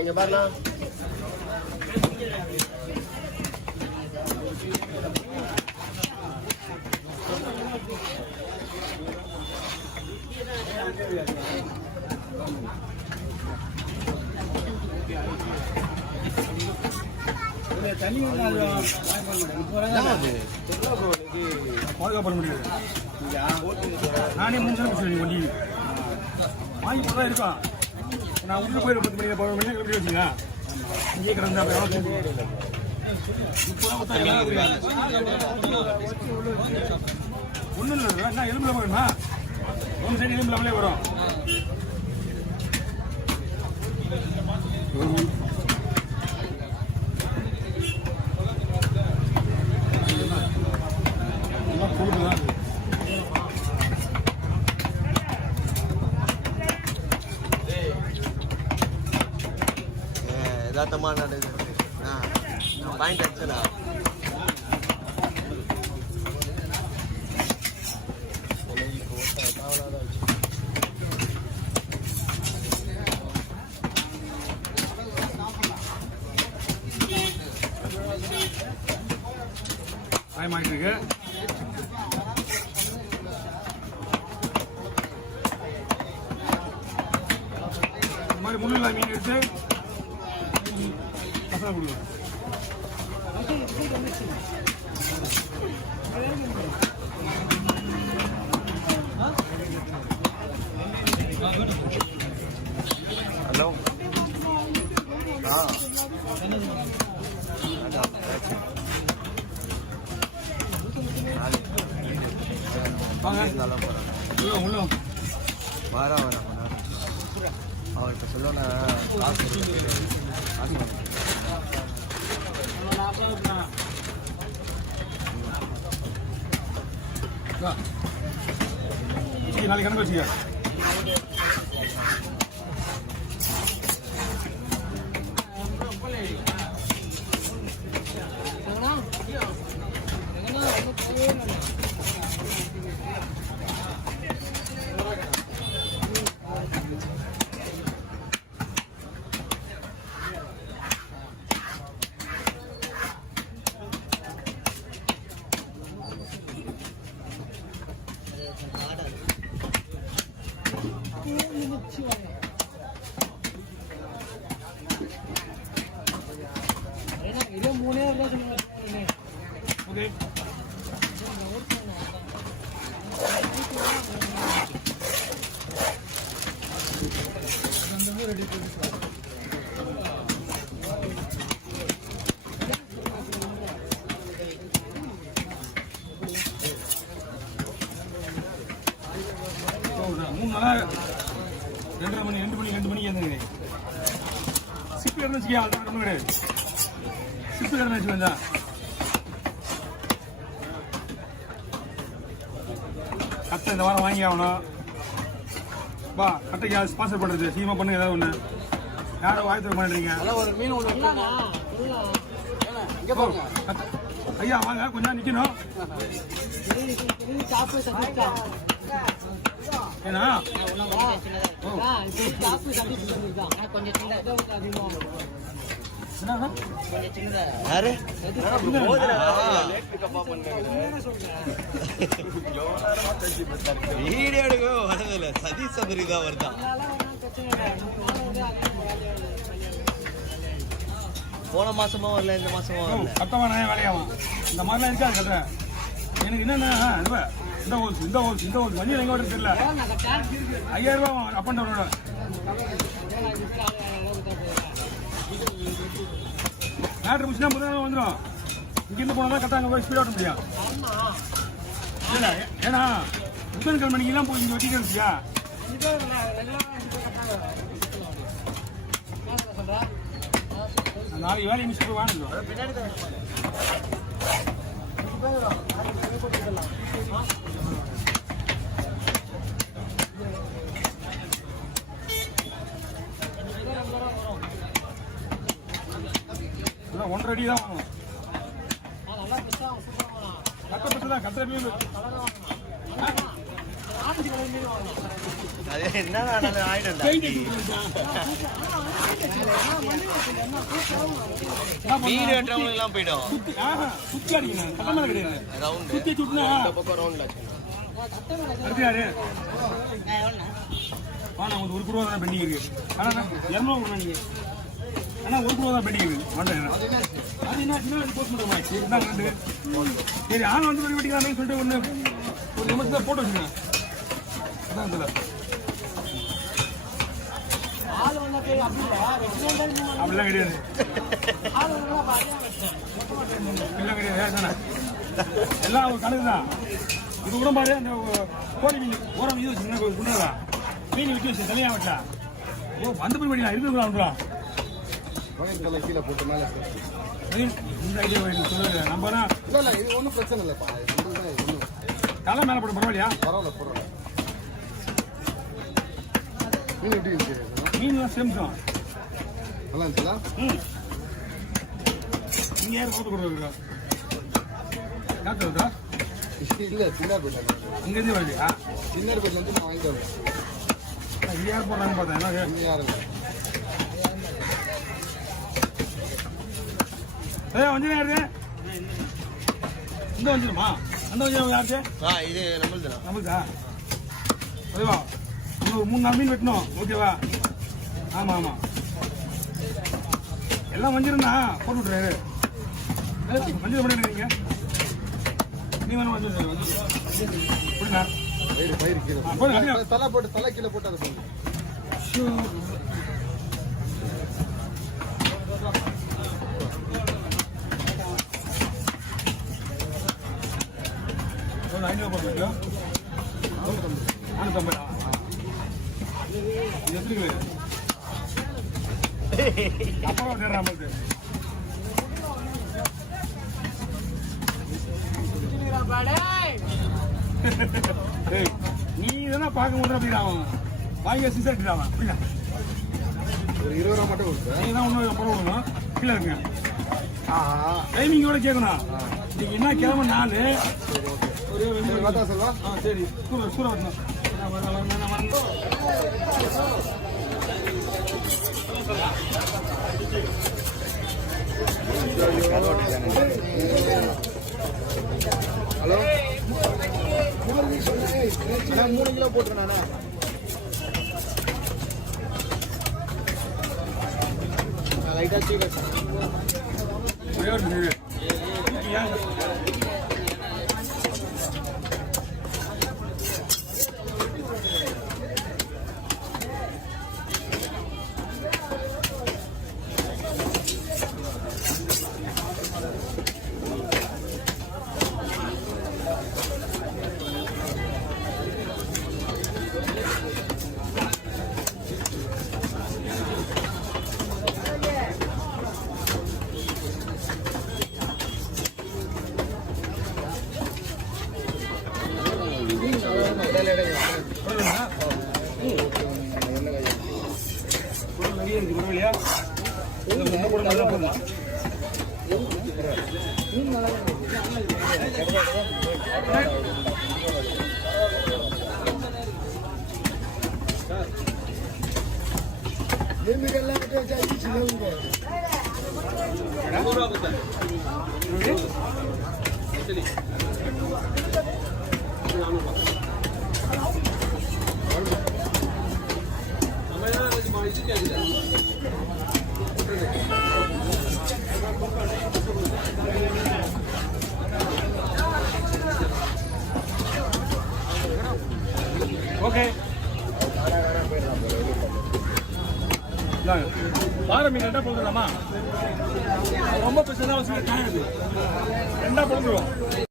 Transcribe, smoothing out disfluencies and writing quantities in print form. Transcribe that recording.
இங்க பாருண்ணா. தண்ணி பாதுகாப்பு முடியாது. நானே முன்சாமி சொல்லி வண்டி வாங்கி போதான் இருக்கான். நான் உள்ள போய் 10 மணி 11 மணி எப்படி வச்சுங்க இங்கே கிடந்தா ஒன்றும் இல்லை. என்ன எலும்புல வேணுமா? ஒன்று சைடு எலும்புலாமலே வரும். யதார்த்தமான பாயிண்ட் ஆச்சுடா. டைம் ஆகிட்டு இருக்கு. இந்த மாதிரி முள்ளில்லா மீன் எடுத்து மசாலா கொடுக்கணும். ஹலோ வாரா அவர் இப்போ சொல்லணும்னா நாளைக்கு கணக்கு வச்சுக்க. ஓகே மூணு நாளாக 2:30 மணி 2 மணிக்கு எழுந்துங்க. சிப்பு இருந்துச்சு அதுதான் ரொம்ப கிடையாது. சிப்பு இருந்துச்சு வந்தா கட்டை இந்த வாரம் வாங்கி ஆகணும். பா கட்டைக்கு ஸ்பான்சர் பண்ணுறது சீக்கிரமாக பண்ணுங்க. ஏதாவது ஒன்று யாரும் வாய்ப்பு பண்ணுறீங்க. ஐயா வாங்க கொஞ்சம் நிற்கணும். ஏன்னா வீடியோ எடுக்கவே வரதில்ல. சதீஷ் சதுரி தான் வருதான். போன மாசமும் வரல, இந்த மாசமும் வரல. பத்தமான வேலையாகும் இந்த மாதிரிலாம் இருக்காது. சொல்றேன் எனக்கு என்னன்னா இந்த ஹோல்ஸ் வண்டியில் எங்க வருது தெரியல. 5000 ரூபாய் அப் அண்ட் டவுனோட. மேட்ரு முடிச்சுன்னா முதல்ல வந்துடும். இங்கிருந்து போனால் தான் கரெக்டாக அங்கே போய் ஸ்பீட் ஓட்ட முடியும். இல்லை ஏன்னா புதன்கிழமை மணிக்கெல்லாம் போய் இங்கே வெட்டிட்டு இருந்துச்சியா. நாளைக்கு வேலையை மிஸ் போய் வாங்கிடுவோம். அதான் 1.5 அடி தான் வாங்கணும். கட்டப்பட்டு தான் கத்திர மீன் அது என்னடா நல்ல ஆயிடும்டா மீன் வெட்டுறவங்களுக்கு எல்லாம் போயிடும் சுத்தி அடிக்கணும் சட்டமா கிடையாது ரவுண்ட் சுத்தி சுட்டினா இந்த பக்கம் ரவுண்ட்ல அடுத்தாரு நான் ஒரு ரூபா தான் பெண்டிங் இருக்கு ஆனா 200 ரூபா நீங்க ஆனா 1 ரூபா தான் பெண்டிங் இருக்கு அது என்ன சின்ன போஸ்ட் பண்ணுமா சரி சரி ஆனா வந்து வரி வெட்டிக்கலாமே சொல்லிட்டு ஒன்று ஒரு நிமிஷத்துல போட்டு வச்சுங்க அதான் தெரியல அப்படிலாம் கிடையாது எல்லாம் ஒரு கணக்கு தான் இது கூட பாரு அந்த கோழி மீன் ஓரம் இது சின்ன குண்டா மீன் விட்டு வச்சு தனியாக வச்சா ஓ அந்த போய் பண்ணிடலாம் இருக்குங்களா கீழே போட்டு மேலே இந்த ஐடியா சொல்லுங்க நம்ம தான் இல்லை இது ஒன்றும் பிரச்சனை இல்லைப்பா தலை மேலே போட்டு பரவாயில்லையா பரவாயில்ல மீன் எப்படி இருந்துச்சு மீன்லாம் சேம் தான் நல்லா இருந்துச்சுங்களா நீங்கள் யார் பார்த்து கொடுக்குறா யார் வருதா இல்லை சின்னார் பேட்டில் அங்கேருந்து வரலையா சின்னார் பேட்டில் நான் வாங்கிட்டு வரேன் இது யார் போடுறாங்கன்னு பார்த்தேன் இங்கே யாரும் இல்லை வஞ்சனம் யாரு இந்த வஞ்சிரமா அந்த வஞ்சிரம் யாருக்கு இது நம்மளுது நமக்கா அதுவா இன்னும் 3-4 மீன் வெட்டணும் ஓகேவா ஆமாம் ஆமாம் எல்லாம் வஞ்சிரம் தான் போட்டு விட்றாரு வஞ்சிரம் பண்ணிடுறீங்க நீ வேணும் வஞ்சிரம் புரியுதா பயிர் கீழே தலை போட்டு தலை கீழே போட்டு அதை பண்ணு $500 இது எப்படி அப்புறம் நம்மளுக்கு நீ இதெல்லாம் பார்க்க முடியும் அப்படி ஆகும் வாங்கி சிசட் ஆகும் அப்படியா ஒரு 20 ரூபா மட்டும் கொடுத்து நீ தான் ஒன்று படம் கொடுக்கணும் கீழே இருக்குங்க டைமிங்கோட கேட்கணும் நீங்க என்ன கிளம்ப 4 ஒரு பார்த்தா சொல்லவா சரி சூற வரணும் ஹலோ 3 கிலோ போட்டுருண்ணா லைட்டாக சீக்கிரம் ஓகே பாறை மீன் ரெண்டா போட்டுடலாமா ரொம்ப பிரச்சனை அவசியம் ரெண்டா போட்டுருவோம்